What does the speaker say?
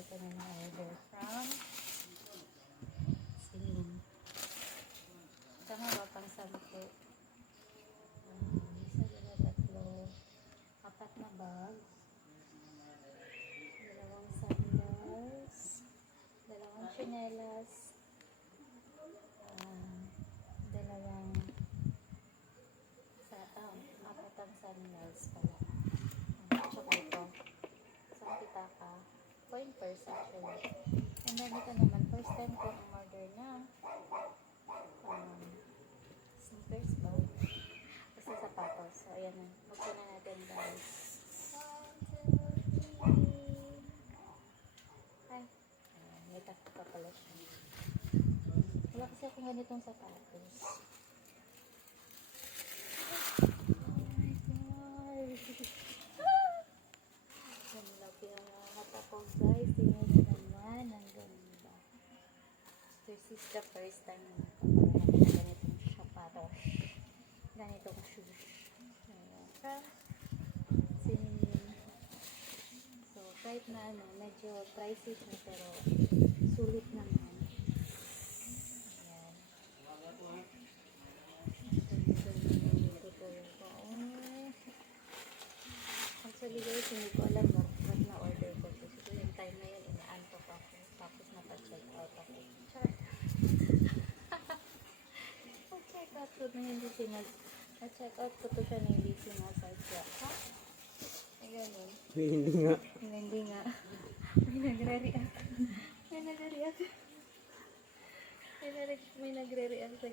ito na na-order from Celine. Ito nga ba pang 10? Isa, dalawa, tatlo, apat na bag, dalawang sandals, dalawang tsinelas, dalawang apat ang sandals pala. Tsaka ito, isang pitaka, coin purse actually. And then ito naman, first time ko ang order na sneakers ba? Basta sapatos. So, ayan na. Buksan na natin guys. 1, 2, 3. Ay. Ayan, may tako pa pala siya. Wala kasi akong ganitong sapatos. Ang laki ang mga mata ko guys. Tingnan nyo naman. Ang ganda. This is the first time na nakapagawa na ganitong sapatos. Ganitong shoes. Ayan. So, kahit na medyo pricey siya pero sulit naman. Ayan. Actually guys, hindi ko alam ba't na-order ko ito. So, yung time na yun, inaantok ako. Tapos napa-check out ako. Char! Na-check out ko na hindi na-check out ko to siya na hindi sinasadya. Ha? Ay, ganun. Hindi nga. Hindi nga. May nagre-react. May nagre-react. May nagre-react sa